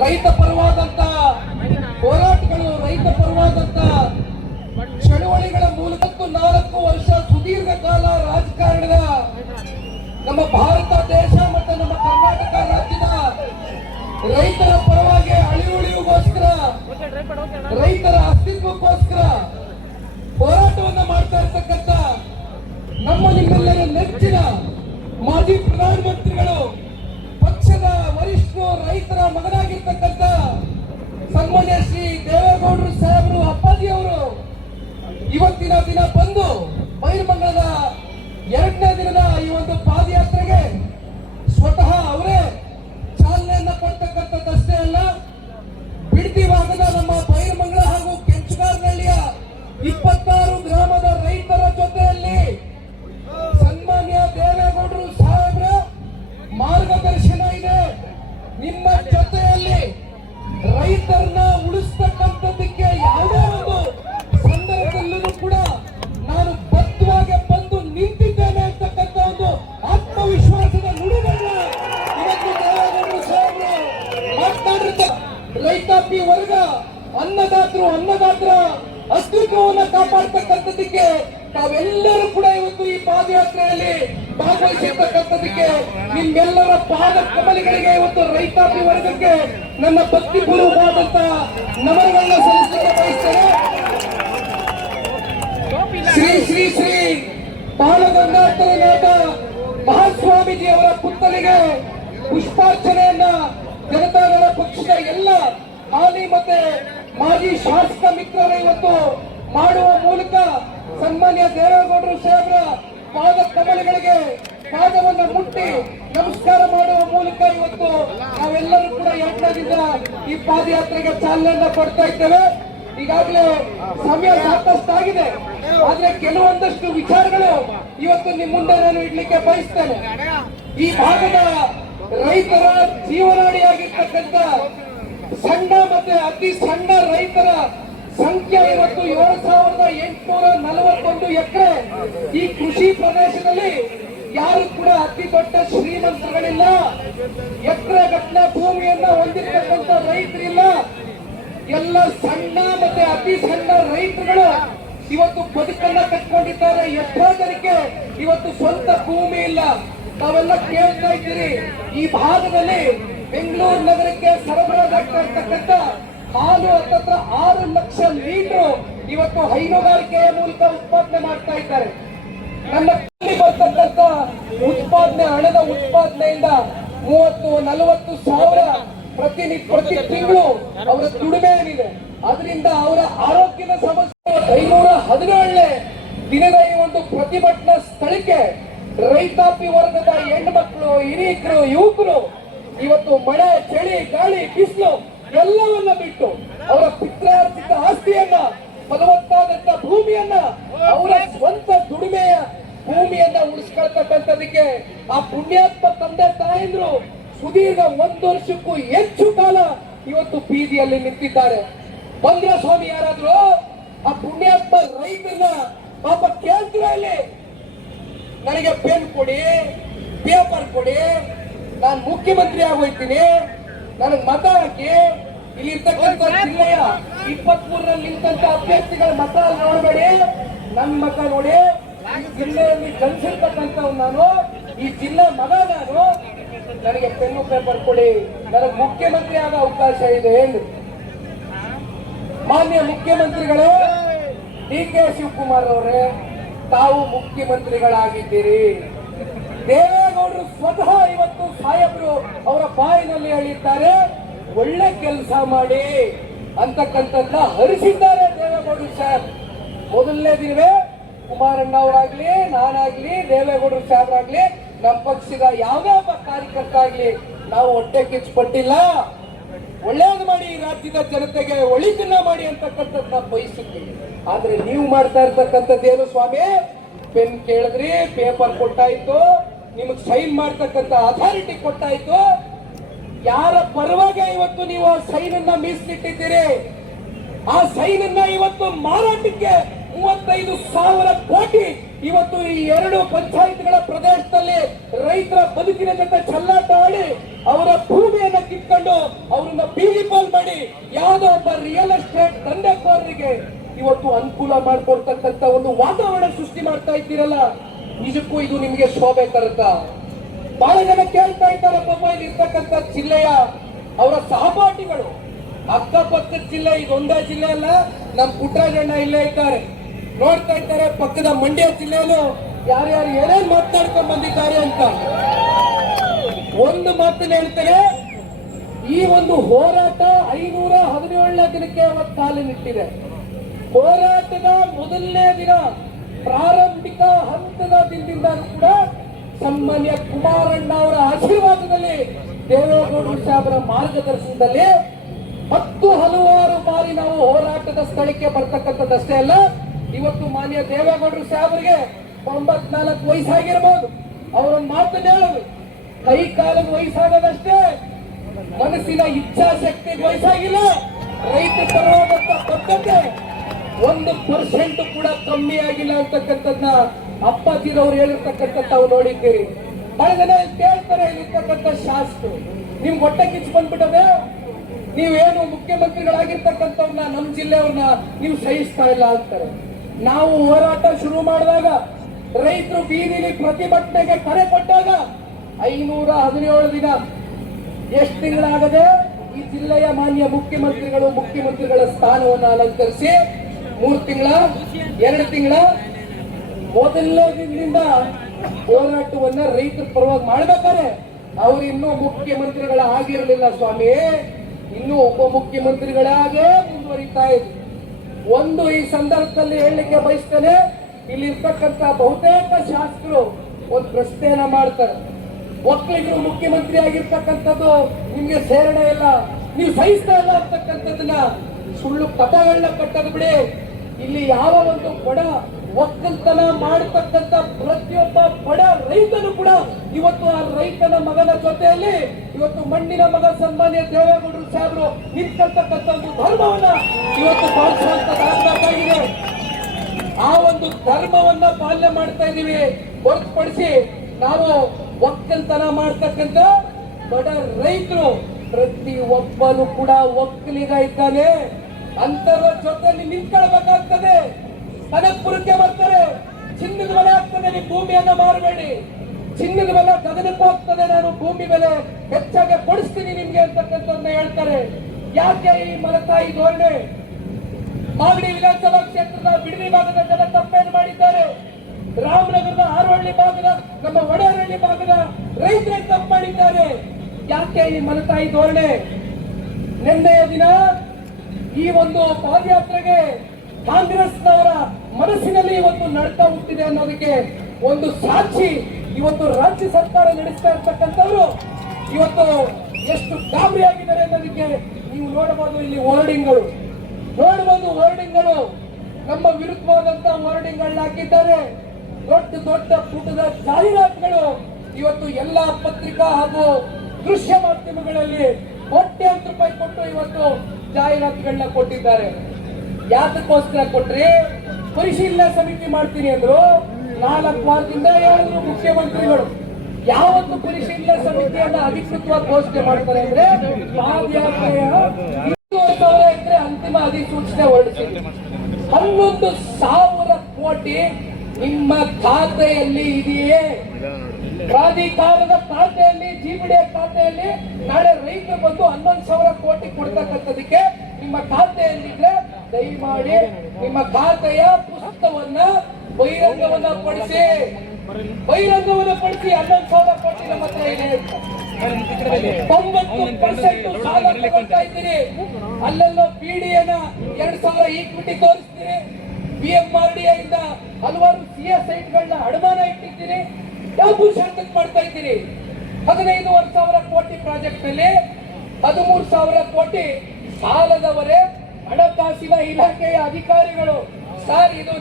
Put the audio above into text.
ರೈತ ಪರವಾದಂತ ಹೋರಾಟಗಳು, ರೈತ ಪರವಾದಂತ ಚಳವಳಿಗಳ ಮೂಲಕ 4 ವರ್ಷ ಸುದೀರ್ಘ ಕಾಲ ರಾಜಕಾರಣದ ನಮ್ಮ ಭಾರತ ದೇಶ ಮತ್ತು ನಮ್ಮ ಕರ್ನಾಟಕ ರಾಜ್ಯದ ರೈತರ ಪರವಾಗಿ ಅಳಿವುಳಿಗೋಸ್ಕರ, ರೈತರ ಅಸ್ತಿತ್ವಕ್ಕೋಸ್ಕರ ಹೋರಾಟವನ್ನ ಮಾಡ್ತಾ ಇರ್ತಕ್ಕಂಥ ನಮ್ಮ ನಿಮ್ಮೆಲ್ಲರ ನೆಚ್ಚಿನ ಮಾಜಿ ಪ್ರಧಾನಮಂತ್ರಿಗಳು, ಪಕ್ಷದ ವರಿಷ್ಠರು, ರೈತರ ಮಗನಾಗಿರ್ತಕ್ಕಂಥ ಸನ್ಮಾನ್ಯ ಶ್ರೀ ದೇವೇಗೌಡರು ಸಾಹೇಬರು ಅಪ್ಪಾಜಿ ಅವರು ಇವತ್ತಿನ ದಿನ ಬಂದು ಬೈರಮಂಗಲದ 2ನೇ ದಿನದ ಈ ಒಂದು ಪಾದಯಾತ್ರೆಗೆ ಸ್ವತಃ ಅವರೇ ಚಾಲನೆಯನ್ನ ಕೊಡ್ತಕ್ಕಂಥದ್ದಷ್ಟೇ ಅಲ್ಲ, ಬಿಡದಿ ಭಾಗದ ನಮ್ಮ ಬೈರಮಂಗಲ ಹಾಗೂ ಕೆಂಚಗಾರನಹಳ್ಳಿಯ 26 ಗ್ರಾಮದ ರೈತರ ಜೊತೆಯಲ್ಲಿ ಸನ್ಮಾನ್ಯ ದೇವೇಗೌಡರು ಸಾಹೇಬ್ರ ಮಾರ್ಗದರ್ಶನ ಇದೆ. ನಿಮ್ಮ ಜೊತೆಯಲ್ಲಿ ರೈತರನ್ನ ಉಳಿಸ್ತಕ್ಕಂಥದ್ದಕ್ಕೆ ಯಾವುದೇ ಒಂದು ಸಂದರ್ಭದಲ್ಲೂ ಕೂಡ ನಾನು ಬದ್ಧವಾಗಿ ಬಂದು ನಿಂತಿದ್ದೇನೆ ಅಂತಕ್ಕಂಥ ಒಂದು ಆತ್ಮವಿಶ್ವಾಸದ ನುಡಿಗಳನ್ನ ಇವತ್ತು ದೇವೇಗೌಡರು ಸಾಹೇಬರು ಮಾತನಾಡಿರ್ತಾರೆ. ರೈತಾಪಿ ವರ್ಗ ಅನ್ನದಾತರ ಅಸ್ತಿತ್ವವನ್ನು ಕಾಪಾಡ್ತಕ್ಕಂಥದ್ದಕ್ಕೆ ತಾವೆಲ್ಲರೂ ಕೂಡ ಇವತ್ತು ಈ ಪಾದಯಾತ್ರೆಯಲ್ಲಿ ಭಾಗವಹಿಸಿರ್ತಕ್ಕಂಥದ್ದಕ್ಕೆ ನಿಮ್ಮೆಲ್ಲರ ಪಾದ ಕಮಲಗಳಿಗೆ ಇವತ್ತು ರೈತಾಪಿ ವರ್ಗಕ್ಕೆ ನನ್ನ ಭಕ್ತಿಪೂರ್ವವಾದಂತ ನಮನಗಳನ್ನ ಸಲ್ಲಿಸಲಿಕ್ಕೆ ಬಯಸ್ತೇನೆ. ಶ್ರೀ ಶ್ರೀ ಶ್ರೀ ಬಾಲಗಂಗಾಧರನಾಥ ಮಹಾಸ್ವಾಮೀಜಿ ಅವರ ಪುತ್ಥಳಿಗೆ ಪುಷ್ಪಾರ್ಚನೆಯನ್ನ ಜನತಾದಳ ಪಕ್ಷದ ಎಲ್ಲ ಹಾಲಿ ಮತ್ತೆ ಮಾಜಿ ಶಾಸಕ ಮಿತ್ರರ ಇವತ್ತು ಮಾಡುವ ಮೂಲಕ ಸನ್ಮಾನ್ಯ ದೇವೇಗೌಡರು ಸಾಹೇಬ್ರ ಪಾದ ಕಮಲಗಳಿಗೆ ಪಾದವನ್ನು ಮುಟ್ಟಿ ನಮಸ್ಕಾರ ಮಾಡುವ ಮೂಲಕ ಇವತ್ತು ನಾವೆಲ್ಲರೂ ಕೂಡ 2ನೇ ದಿನ ಈ ಪಾದಯಾತ್ರೆಗೆ ಚಾಲನೆಯನ್ನ ಕೊಡ್ತಾ ಇದ್ದೇವೆ. ಈಗಾಗಲೇ ಸಮಯ ಸಾಕಷ್ಟು ಆಗಿದೆ, ಆದ್ರೆ ಕೆಲವೊಂದಷ್ಟು ವಿಚಾರಗಳು ಇವತ್ತು ನಿಮ್ಮ ಮುಂದೆ ನಾನು ಇಡ್ಲಿಕ್ಕೆ ಬಯಸ್ತೇನೆ. ಈ ಭಾಗದ ರೈತರ ಜೀವನಾಡಿಯಾಗಿರ್ತಕ್ಕಂಥ ಸಣ್ಣ ಮತ್ತೆ ಅತಿ ಸಣ್ಣ ರೈತರ ಸಂಖ್ಯೆ ಇವತ್ತು 7,841 ಎಕರೆ. ಈ ಕೃಷಿ ಪ್ರದೇಶದಲ್ಲಿ ಯಾರು ಕೂಡ ಅತಿ ದೊಡ್ಡ ಶ್ರೀಮಂತರುಗಳಿಲ್ಲ, ಎಕರೆ ಗಟ್ಟಲೆ ಭೂಮಿಯನ್ನ ಹೊಂದಿರತಕ್ಕಂಥ ರೈತರಿಲ್ಲ. ಎಲ್ಲ ಸಣ್ಣ ಮತ್ತೆ ಅತಿ ಸಣ್ಣ ರೈತರುಗಳು ಇವತ್ತು ಬದುಕನ್ನ ಕಟ್ಕೊಂಡಿದ್ದಾರೆ. ಎಷ್ಟೋ ಜನಕ್ಕೆ ಇವತ್ತು ಸ್ವಂತ ಭೂಮಿ ಇಲ್ಲ. ತಾವೆಲ್ಲ ಕೇಳ್ತಾ ಇದ್ದೀರಿ, ಈ ಭಾಗದಲ್ಲಿ ಬೆಂಗಳೂರು ನಗರಕ್ಕೆ ಸರಬರಾಜಾಗ್ತಾ ಇರ್ತಕ್ಕಂಥ ಹಾಲು ಹತ್ತತ್ರ 6 ಲಕ್ಷ ಲೀಟರ್ ಇವತ್ತು ಹೈನುಗಾರಿಕೆಯ ಮೂಲಕ ಉತ್ಪಾದನೆ ಮಾಡ್ತಾ ಇದ್ದಾರೆ. ನಮ್ಮ ಬರ್ತಕ್ಕಂಥ ಉತ್ಪಾದನೆ, ಹಣದ ಉತ್ಪಾದನೆಯಿಂದ 30-40 ಸಾವಿರ ಪ್ರತಿ ತಿಂಗಳು ಅವರ ದುಡಿಮೆ ಏನಿದೆ, ಅದರಿಂದ ಅವರ ಆರೋಗ್ಯದ ಸಮಸ್ಯೆ. 517ನೇ ದಿನದ ಈ ಒಂದು ಪ್ರತಿಭಟನಾ ಸ್ಥಳಕ್ಕೆ ರೈತಾಪಿ ವರ್ಗದ ಹೆಣ್ಮಕ್ಳು, ಹಿರಿಯರು, ಯುವಕರು ಇವತ್ತು ಮಳೆ, ಚಳಿ, ಗಾಳಿ, ಬಿಸಿಲು ಎಲ್ಲವನ್ನ ಬಿಟ್ಟು ಅವರ ಪಿತ್ರಾರ್ಜಿತ ಆಸ್ತಿಯನ್ನ, ಫಲವತ್ತಾದಂತ ಭೂಮಿಯನ್ನ, ಅವರ ಸ್ವಂತ ದುಡಿಮೆಯ ಭೂಮಿಯನ್ನ ಉಳಿಸ್ಕೊಳ್ತಕ್ಕಂಥದಕ್ಕೆ ಆ ಪುಣ್ಯಾತ್ಮ ತಂದೆ ತಾಯಂದ್ರು ಸುದೀರ್ಘ 1 ವರ್ಷಕ್ಕೂ ಹೆಚ್ಚು ಕಾಲ ಇವತ್ತು ಬೀದಿಯಲ್ಲಿ ನಿಂತಿದ್ದಾರೆ. ಬಂದ್ರ ಸ್ವಾಮಿ ಯಾರಾದ್ರು ಆ ಪುಣ್ಯಾತ್ಮ ರೈತರನ್ನ ಪಾಪ ಕೇಳ್ತೀರಾ, ಇಲ್ಲಿ ನನಗೆ ಪೆನ್ ಕೊಡಿ, ಪೇಪರ್ ಕೊಡಿ, ನಾನು ಮುಖ್ಯಮಂತ್ರಿ ಆಗೋಯ್ತೀನಿ, ನನಗೆ ಮತ ಹಾಕಿ. ಇಲ್ಲಿ ಇರ್ತಕ್ಕಂಥ ಜಿಲ್ಲೆಯ 23ರಲ್ಲಿ ನಿಂತಂತ ಅಭ್ಯರ್ಥಿಗಳ ಮತ ನೋಡಬೇಡಿ, ನನ್ನ ಮತ ನೋಡಿ. ಈ ಜಿಲ್ಲೆಯಲ್ಲಿ ಜನಿಸಿರ್ತಕ್ಕಂಥವ್ ನಾನು, ಈ ಜಿಲ್ಲೆ ಮಗ ನಾನು. ನನಗೆ ಪೆನ್ನು ಪೇಪರ್ ಕೊಡಿ, ನನಗೆ ಮುಖ್ಯಮಂತ್ರಿ ಆಗ ಅವಕಾಶ ಇದೆ ಎಂದು ಮಾನ್ಯ ಮುಖ್ಯಮಂತ್ರಿಗಳೇ DK ಶಿವಕುಮಾರ್ ಅವರೇ, ತಾವು ಮುಖ್ಯಮಂತ್ರಿಗಳಾಗಿದ್ದೀರಿ. ದೇವೇಗೌಡರು ಸ್ವತಃ ಇವತ್ತು ಸಾಹೇಬರು ಅವರ ಬಾಯಿನಲ್ಲಿ ಹೇಳಿದ್ದಾರೆ, ಒಳ್ಳೆ ಕೆಲಸ ಮಾಡಿ ಅಂತಕ್ಕಂಥದ್ನ ಹರಿಸಿದ್ದಾರೆ ದೇವೇಗೌಡರು ಸಾಹೇಬ್. ಮೊದಲನೇ ದಿನವೇ ಕುಮಾರಣ್ಣ ಅವರಾಗ್ಲಿ, ನಾನಾಗ್ಲಿ, ದೇವೇಗೌಡರು ಸಾಹೇಬ್ರಾಗ್ಲಿ, ನಮ್ಮ ಪಕ್ಷದ ಯಾವುದೇ ಒಬ್ಬ ಕಾರ್ಯಕರ್ತ ಆಗ್ಲಿ ನಾವು ಹೊಟ್ಟೆ ಕಿಚ್ಚುಪಟ್ಟಿಲ್ಲ. ಒಳ್ಳೇದು ಮಾಡಿ, ಈ ರಾಜ್ಯದ ಜನತೆಗೆ ಒಳಿತನ್ನ ಮಾಡಿ ಅಂತಕ್ಕಂಥದ್ನ ಬಯಸುತ್ತೀವಿ. ಆದ್ರೆ ನೀವು ಮಾಡ್ತಾ ಇರ್ತಕ್ಕಂಥದ್ದೇನು ಸ್ವಾಮಿ? ಪೆನ್ ಕೇಳಿದ್ರಿ, ಪೇಪರ್ ಕೊಟ್ಟಾಯ್ತು, ನಿಮಗೆ ಸೈನ್ ಮಾಡ್ತಕ್ಕಂಥ ಅಥಾರಿಟಿ ಕೊಟ್ಟಾಯ್ತು. ಯಾರ ಪರವಾಗಿ ಇವತ್ತು ನೀವು ಆ ಸೈನ್ ಅನ್ನ ಮೀಸಲಿಟ್ಟಿದ್ದೀರಿ? ಆ ಸೈನ್ ಅನ್ನ ಇವತ್ತು ಮಾರಾಟಕ್ಕೆ 35,000 ಕೋಟಿ ಇವತ್ತು ಈ 2 ಪಂಚಾಯತ್ಗಳ ಪ್ರದೇಶದಲ್ಲಿ ರೈತರ ಬದುಕಿನ ಜೊತೆ ಚೆಲ್ಲಾಟ ಆಡಿ ಅವರ ಭೂಮಿಯನ್ನ ಕಿತ್ಕೊಂಡು ಅವರನ್ನ ಬೀದಿ ಪಾಲ್ ಮಾಡಿ ಯಾವುದೋ ಒಬ್ಬ ರಿಯಲ್ ಎಸ್ಟೇಟ್ ದಂಧೆಕೋರರಿಗೆ ಇವತ್ತು ಅನುಕೂಲ ಮಾಡಿಕೊಡ್ತಕ್ಕಂತ ಒಂದು ವಾತಾವರಣ ಸೃಷ್ಟಿ ಮಾಡ್ತಾ ಇದ್ದೀರಲ್ಲ, ನಿಜಕ್ಕೂ ಇದು ನಿಮಗೆ ಶೋಭೆ ತರುತ್ತಾ? ಬಹಳ ಜನ ಕೇಳ್ತಾ ಇದ್ದಾರೆ, ಪಾಪ ಇಲ್ಲಿ ಇರ್ತಕ್ಕಂಥ ಜಿಲ್ಲೆಯ ಅವರ ಸಹಪಾಠಿಗಳು, ಅಕ್ಕಪಕ್ಕದ ಜಿಲ್ಲೆ, ಇದೊಂದೇ ಜಿಲ್ಲೆ ಅಲ್ಲ, ನಮ್ಮ ಪುಟ್ಟರಾಜಣ್ಣ ಇಲ್ಲೇ ಇದ್ದಾರೆ, ನೋಡ್ತಾ ಇದ್ದಾರೆ ಪಕ್ಕದ ಮಂಡ್ಯ ಜಿಲ್ಲೆಯಲ್ಲೂ ಯಾರ್ಯಾರು ಏನೇನ್ ಮಾತನಾಡ್ಕೊಂಡು ಬಂದಿದ್ದಾರೆ ಅಂತ. ಒಂದು ಮಾತನ್ನ ಹೇಳ್ತಾರೆ, ಈ ಒಂದು ಹೋರಾಟ 517ನೇ ದಿನಕ್ಕೆ ಅವತ್ತು ಕಾಲಿನಿಟ್ಟಿದೆ. ಹೋರಾಟದ ಮೊದಲನೇ ದಿನ ಪ್ರಾರಂಭಿಕ ಹಂತದ ದಿನದಿಂದ ಕೂಡ ಸನ್ಮಾನ್ಯ ಕುಮಾರಣ್ಣ ಅವರ ಆಶೀರ್ವಾದದಲ್ಲಿ, ದೇವೇಗೌಡರು ಸಾಹೇಬರ ಮಾರ್ಗದರ್ಶನದಲ್ಲಿ ಹಲವಾರು ಬಾರಿ ನಾವು ಹೋರಾಟದ ಸ್ಥಳಕ್ಕೆ ಬರ್ತಕ್ಕಂಥದ್ದಷ್ಟೇ ಅಲ್ಲ, ಇವತ್ತು ಮಾನ್ಯ ದೇವೇಗೌಡರು ಸಾಹೇಬರಿಗೆ 94 ವಯಸ್ಸಾಗಿರ್ಬೋದು. ಅವರ ಮಾತನ್ನ ಹೇಳೋದು, ಕೈ ಕಾಲದ ವಯಸ್ಸಾಗದಷ್ಟೇ, ಮನಸ್ಸಿನ ಇಚ್ಛಾಶಕ್ತಿ ವಯಸ್ಸಾಗಿಲ್ಲ. ರೈತ ಪರವಾದಂತ ಬದ್ಧತೆ 1% ಕೂಡ ಕಮ್ಮಿ ಆಗಿಲ್ಲ ಅಂತಕ್ಕಂಥದ್ದನ್ನ ಅಪ್ಪಾಜಿರವ್ರು ಹೇಳಿರ್ತಕ್ಕಂಥ ತಾವು ನೋಡಿದ್ದೀರಿ. ಬಹಳ ಜನ ಕೇಳ್ತಾರೆ, ಇಲ್ಲಿರ್ತಕ್ಕಂಥ ಶಾಸಕರು ನಿಮ್ಗೆ ಹೊಟ್ಟೆ ಕಿಚ್ಚು ಬಂದ್ಬಿಟ್ಟದೆ, ನೀವೇನು ಮುಖ್ಯಮಂತ್ರಿಗಳಾಗಿರ್ತಕ್ಕಂಥವ್ರನ್ನ ನಮ್ಮ ಜಿಲ್ಲೆಯವ್ರನ್ನ ನೀವು ಸಹಿಸ್ತಾ ಇಲ್ಲ ಅಂತಾರೆ. ನಾವು ಹೋರಾಟ ಶುರು ಮಾಡಿದಾಗ, ರೈತರು ಬೀದಿಲಿ ಪ್ರತಿಭಟನೆಗೆ ಕರೆ ಕೊಟ್ಟಾಗ 517 ದಿನ ಎಷ್ಟು ತಿಂಗಳಾಗದೆ ಈ ಜಿಲ್ಲೆಯ ಮಾನ್ಯ ಮುಖ್ಯಮಂತ್ರಿಗಳ ಸ್ಥಾನವನ್ನು ಅಲಂಕರಿಸಿ 3 ತಿಂಗಳ 2 ತಿಂಗಳ ಮೊದಲನೇ ದಿನದಿಂದ ಹೋರಾಟವನ್ನ ರೈತರ ಪರವಾಗಿ ಮಾಡ್ಬೇಕಾದ್ರೆ ಅವ್ರು ಇನ್ನೂ ಮುಖ್ಯಮಂತ್ರಿಗಳ ಆಗಿರಲಿಲ್ಲ ಸ್ವಾಮಿ, ಇನ್ನೂ ಉಪಮುಖ್ಯಮಂತ್ರಿಗಳಾಗೇ ಮುಂದುವರಿತಾ ಇದ್ರು. ಒಂದು ಈ ಸಂದರ್ಭದಲ್ಲಿ ಹೇಳಲಿಕ್ಕೆ ಬಯಸ್ತೇನೆ, ಇಲ್ಲಿರ್ತಕ್ಕಂಥ ಬಹುತೇಕ ಶಾಸಕರು ಒಂದು ಪ್ರಶ್ನೆಯನ್ನ ಮಾಡ್ತಾರೆ, ಒಕ್ಕಲಿಗರು ಮುಖ್ಯಮಂತ್ರಿ ಆಗಿರ್ತಕ್ಕಂಥದ್ದು ನಿಮ್ಗೆ ಸೇರಣೆ ಇಲ್ಲ, ನೀವು ಸಹಿಸ್ತಾ ಇಲ್ಲ ಅಂತಕ್ಕಂಥದ್ದನ್ನ ಸುಳ್ಳು ಕಥೆಗಳನ್ನ ಕಟ್ಟದು ಬಿಡಿ. ಇಲ್ಲಿ ಯಾವ ಒಂದು ಬಡ ಒಕ್ಕಲ್ತನ ಮಾಡತಕ್ಕಂಥ ಪ್ರತಿಯೊಬ್ಬ ಬಡ ರೈತನು ಕೂಡ ಇವತ್ತು ಆ ರೈತನ ಮಗನ ಜೊತೆಯಲ್ಲಿ ಇವತ್ತು ಮಣ್ಣಿನ ಮಗ ಸನ್ಮಾನ್ಯ ದೇವೇಗೌಡರು ಸಾಹೇಬರು ನಿಂತಕ್ಕಂಥ ಒಂದು ಧರ್ಮವನ್ನ ಇವತ್ತು ಪಾಲಿಸುವಂತದ್ದಾಗಬೇಕಾಗಿದೆ. ಆ ಒಂದು ಧರ್ಮವನ್ನ ಪಾಲನೆ ಮಾಡ್ತಾ ಇದೀವಿ ಹೊರತುಪಡಿಸಿ ನಾವು ಒಕ್ಕಲ್ತನ ಮಾಡ್ತಕ್ಕಂಥ ಬಡ ರೈತರು ಪ್ರತಿ ಒಬ್ಬನು ಕೂಡ ಒಕ್ಕಲಿಗ ಇದ್ದಾನೆ, ಅಂತರ ಜೊತೆಯಲ್ಲಿ ನಿಂತ್ಕೊಳ್ಬೇಕಾಗ್ತದೆ. ಕನಕಪುರಕ್ಕೆ ಬರ್ತಾರೆ, ಚಿನ್ನದ ಬೆಲೆ ಆಗ್ತದೆ, ನೀವು ಭೂಮಿಯನ್ನ ಮಾರಬೇಡಿ, ಚಿನ್ನದ ಬೆಲೆ ಗಗನಕ್ಕೆ ಹೋಗ್ತದೆ, ನಾನು ಭೂಮಿ ಬೆಲೆ ಹೆಚ್ಚಾಗಿ ಕೊಡಿಸ್ತೀನಿ ನಿಮ್ಗೆ ಅಂತಕ್ಕಂಥದ್ದನ್ನ ಹೇಳ್ತಾರೆ. ಯಾಕೆ ಈ ಮಲತಾಯಿ ಧೋರಣೆ? ಮಾಗಡಿ ವಿಧಾನಸಭಾ ಕ್ಷೇತ್ರದ ಬಿಡದಿ ಭಾಗದ ಜನ ತಪ್ಪೇನು ಮಾಡಿದ್ದಾರೆ, ರಾಮನಗರದ ಹಾರೋಹಳ್ಳಿ ಭಾಗದ ನಮ್ಮ ಒಡೆಯರಹಳ್ಳಿ ಭಾಗದ ರೈತರೇ ತಪ್ಪು ಮಾಡಿದ್ದಾರೆ. ಯಾಕೆ ಈ ಮಲತಾಯಿ ಧೋರಣೆ? ನಿನ್ನೆಯ ದಿನ ಈ ಒಂದು ಪಾದಯಾತ್ರೆಗೆ ಕಾಂಗ್ರೆಸ್ನವರ ಮನಸ್ಸಿನಲ್ಲಿ ಇವತ್ತು ನಡ್ತಾ ಹುಟ್ಟಿದೆ ಅನ್ನೋದಕ್ಕೆ ಒಂದು ಸಾಕ್ಷಿ ಇವತ್ತು ರಾಜ್ಯ ಸರ್ಕಾರ ನಡೆಸ್ತಾ ಇರ್ತಕ್ಕಂಥವ್ರು ಇವತ್ತು ಎಷ್ಟು ಗಾಬರಿಯಾಗಿದ್ದಾರೆ ಅನ್ನೋದಕ್ಕೆ ನೀವು ನೋಡಬಹುದು. ಇಲ್ಲಿ ವರ್ಡಿಂಗ್ಗಳು ನಮ್ಮ ವಿರುದ್ಧವಾದಂತ ವರ್ಡಿಂಗ್ಗಳನ್ನ ಹಾಕಿದ್ದಾರೆ. ದೊಡ್ಡ ದೊಡ್ಡ ಪುಟದ ಜಾಹೀರಾತುಗಳು ಇವತ್ತು ಎಲ್ಲಾ ಪತ್ರಿಕಾ ಹಾಗೂ ದೃಶ್ಯ ಮಾಧ್ಯಮಗಳಲ್ಲಿ ಕೋಟ್ಯಾಂತರ ರೂಪಾಯಿ ಕೊಟ್ಟು ಇವತ್ತು ಜಾಹೀರಾತುಗಳನ್ನ ಕೊಟ್ಟಿದ್ದಾರೆ. ಯಾತಕ್ಕೋಸ್ಕರ ಕೊಟ್ರಿ? ಪರಿಶೀಲನಾ ಸಮಿತಿ ಮಾಡ್ತೀನಿ ಅಂದ್ರು. 4 ವಾರದಿಂದ ಹೇಳಿದ್ರು ಮುಖ್ಯಮಂತ್ರಿಗಳು. ಯಾವತ್ತು ಪರಿಶೀಲನಾ ಸಮಿತಿಯನ್ನ ಅಧಿಕೃತವಾಗಿ ಘೋಷಣೆ ಮಾಡ್ತಾರೆ ಅಂದ್ರೆ ಪಾದಯಾತ್ರೆಯ 20,000 ಎಕರೆ ಅಂತಿಮ ಅಧಿಸೂಚನೆ ಹೊರಡಿಸಿ 11,000 ಕೋಟಿ ನಿಮ್ಮ ಖಾತೆಯಲ್ಲಿ ಇದೆಯೇ? ಪ್ರಾಧಿಕಾರದ ಖಾತೆಯಲ್ಲಿ, ಜಿಬಿಡಿಯ ಖಾತೆಯಲ್ಲಿ ನಾಳೆ ರೈತರು ಬಂದು 11,000 ಕೋಟಿ ಕೊಡ್ತಕ್ಕಂಥದಕ್ಕೆ ನಿಮ್ಮ ಖಾತೆಯಲ್ಲಿದ್ರೆ ದಯಮಾಡಿ ನಿಮ್ಮ ಖಾತೆಯ ಪುಸ್ತಕವನ್ನ ಬಹಿರಂಗವನ್ನ ಪಡಿಸಿ 11,000 ಕೋಟಿ ನಮ್ಮ ಹತ್ರ ಇದೆ. 90% ಸಾಲ ತಗೊಳ್ತಾ ಇದ್ದೀರಿ. ಅಲ್ಲೆಲ್ಲೋ ಪಿಡಿಎನ 2,000 ಈಕ್ವಿಟಿ ತೋರಿಸ್ತೀರಿ. PMRDA ಇಂದ ಹಲವಾರು ಸೈಟ್ಗಳನ್ನ ಅಡಮಾನ ಇಟ್ಟಿದ್ದೀರಿ. ಯಾವ ಭೂಷಾಂತಕ್ಕೆ ಮಾಡ್ತಾ ಇದ್ದೀರಿ? 15,000 ಕೋಟಿ ಪ್ರಾಜೆಕ್ಟ್ ನಲ್ಲಿ 13,000 ಕೋಟಿ ಸಾಲದವರೇ ಹಣಕಾಸಿನ ಇಲಾಖೆಯ ಅಧಿಕಾರಿಗಳು. ಸರ್, ಇದು